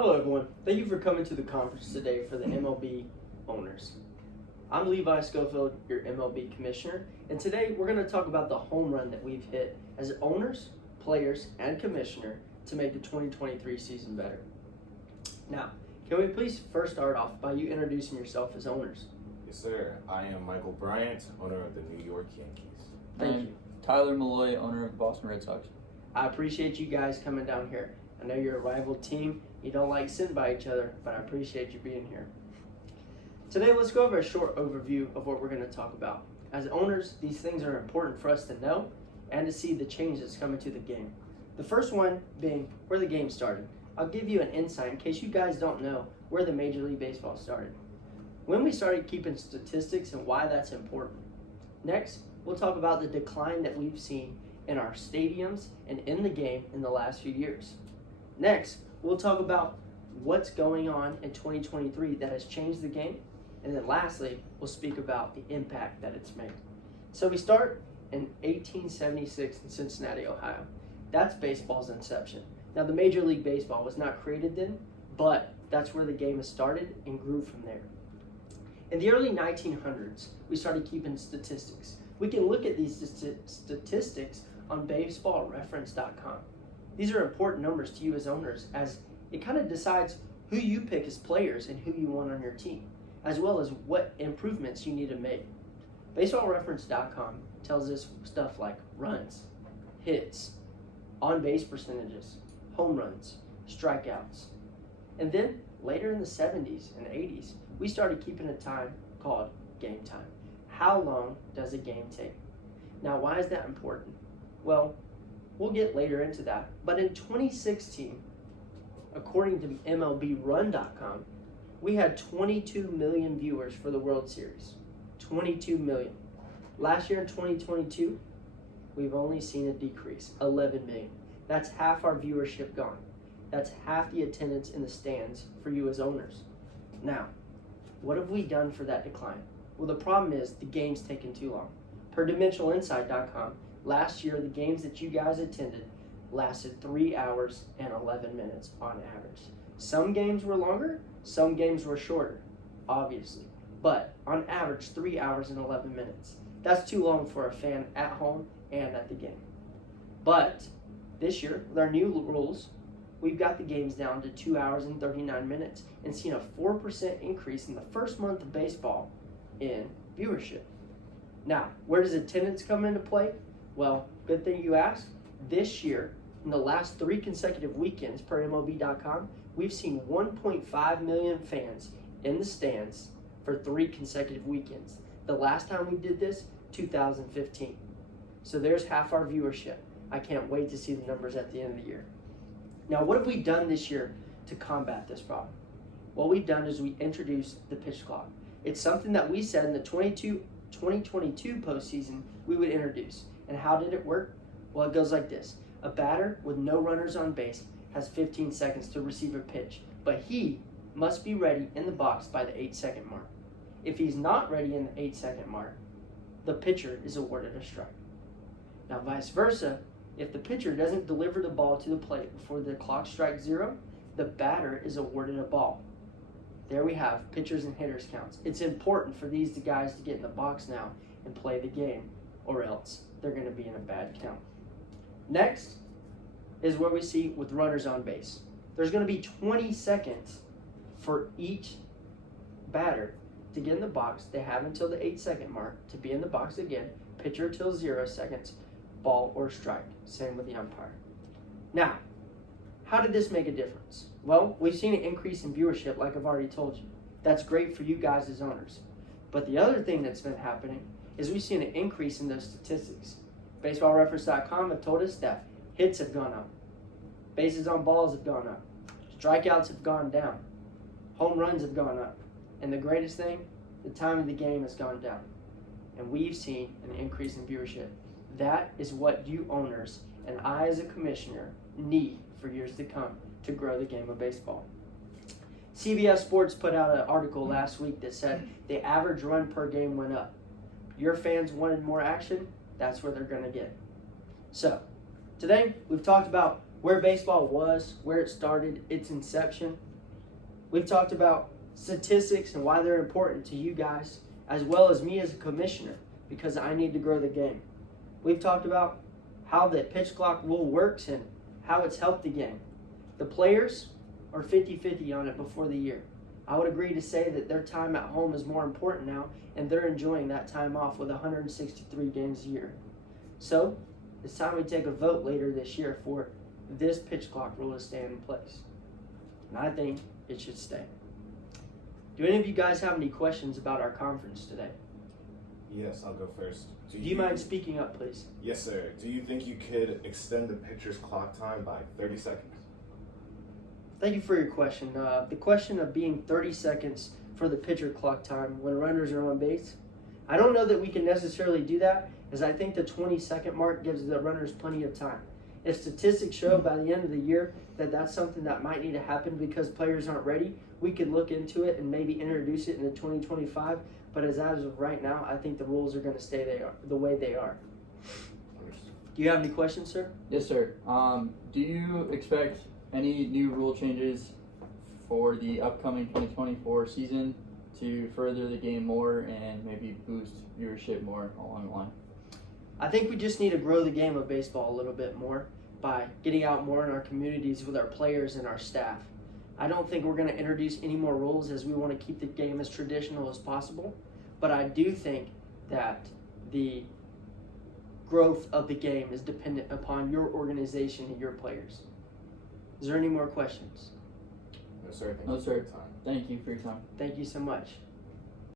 Hello everyone, thank you for coming to the conference today for the MLB owners. I'm Levi Schofield, your MLB commissioner, and today we're going to talk about the home run that we've hit as owners, players, and commissioner to make the 2023 season better. Now, can we please first start off by you introducing yourself as owners? Yes, sir. I am Michael Bryant, owner of the New York Yankees. Thank you. Tyler Malloy, owner of the Boston Red Sox. I appreciate you guys coming down here. I know you're a rival team. You don't like sitting by each other, but I appreciate you being here. Today, let's go over a short overview of what we're going to talk about. As owners, these things are important for us to know and to see the change that's coming to the game. The first one being where the game started. I'll give you an insight in case you guys don't know where the Major League Baseball started. When we started keeping statistics and why that's important. Next, we'll talk about the decline that we've seen in our stadiums and in the game in the last few years. Next, we'll talk about what's going on in 2023 that has changed the game. And then lastly, we'll speak about the impact that it's made. So we start in 1876 in Cincinnati, Ohio. That's baseball's inception. Now, the Major League Baseball was not created then, but that's where the game has started and grew from there. In the early 1900s, we started keeping statistics. We can look at these statistics on baseballreference.com. These are important numbers to you as owners, as it kind of decides who you pick as players and who you want on your team, as well as what improvements you need to make. Baseballreference.com tells us stuff like runs, hits, on-base percentages, home runs, strikeouts. And then later in the 70s and 80s, we started keeping a time called game time. How long does a game take? Now, why is that important? Well, we'll get later into that. But in 2016, according to MLBRun.com, we had 22 million viewers for the World Series. 22 million. Last year in 2022, we've only seen a decrease, 11 million. That's half our viewership gone. That's half the attendance in the stands for you as owners. Now, what have we done for that decline? Well, the problem is the game's taken too long. Per DimensionalInsight.com, last year the games that you guys attended lasted 3 hours and 11 minutes on average. Some games were longer, some games were shorter, obviously. But on average, 3 hours and 11 minutes. That's too long for a fan at home and at the game. But this year, with our new rules, we've got the games down to 2 hours and 39 minutes and seen a 4% increase in the first month of baseball in viewership. Now, where does attendance come into play? Well, good thing you asked. This year, in the last 3 consecutive weekends per MLB.com, we've seen 1.5 million fans in the stands for 3 consecutive weekends. The last time we did this, 2015. So there's half our viewership. I can't wait to see the numbers at the end of the year. Now, what have we done this year to combat this problem? What we've done is we introduced the pitch clock. It's something that we said in the 2022 postseason we would introduce. And how did it work? Well, it goes like this. A batter with no runners on base has 15 seconds to receive a pitch, but he must be ready in the box by the 8-second mark. If he's not ready in the 8-second mark, the pitcher is awarded a strike. Now, vice versa, if the pitcher doesn't deliver the ball to the plate before the clock strikes 0, the batter is awarded a ball. There we have pitchers and hitters counts. It's important for these guys to get in the box now and play the game, or else they're going to be in a bad count. Next is what we see with runners on base. There's going to be 20 seconds for each batter to get in the box. They have until the 8-second mark to be in the box again. Pitcher till 0 seconds, ball or strike. Same with the umpire. Now, how did this make a difference? Well, we've seen an increase in viewership, like I've already told you. That's great for you guys as owners. But the other thing that's been happening is we've seen an increase in those statistics. BaseballReference.com have told us that hits have gone up, bases on balls have gone up, strikeouts have gone down, home runs have gone up, and the greatest thing, the time of the game has gone down. And we've seen an increase in viewership. That is what you owners and I as a commissioner need for years to come to grow the game of baseball. CBS Sports put out an article last week that said the average run per game went up. Your fans wanted more action, that's what they're going to get. So, today we've talked about where baseball was, where it started, its inception, We've talked about statistics and why they're important to you guys, as well as me as a commissioner, because I need to grow the game. We've talked about how the pitch clock rule works and how it's helped the game. The players are 50-50 on it before the year. I would agree to say that their time at home is more important now, and they're enjoying that time off with 163 games a year. So, it's time we take a vote later this year for this pitch clock rule to stay in place. And I think it should stay. Do any of you guys have any questions about our conference today? Yes, I'll go first. Do you mind speaking up, please? Yes, sir. Do you think you could extend the pitcher's clock time by 30 seconds? Thank you for your question. The question of being 30 seconds for the pitcher clock time when runners are on base, I don't know that we can necessarily do that, as I think the 20-second mark gives the runners plenty of time. If statistics show by the end of the year that that's something that might need to happen because players aren't ready, we could look into it and maybe introduce it in the 2025. But as of right now, I think the rules are going to stay the way they are. Do you have any questions, sir? Yes, sir. Do you expect any new rule changes for the upcoming 2024 season to further the game more and maybe boost viewership more along the line? I think we just need to grow the game of baseball a little bit more by getting out more in our communities with our players and our staff. I don't think we're going to introduce any more rules, as we want to keep the game as traditional as possible. But I do think that the growth of the game is dependent upon your organization and your players. Is there any more questions? No, sir. Thank No, you for sir. your time. Thank you for your time. Thank you so much.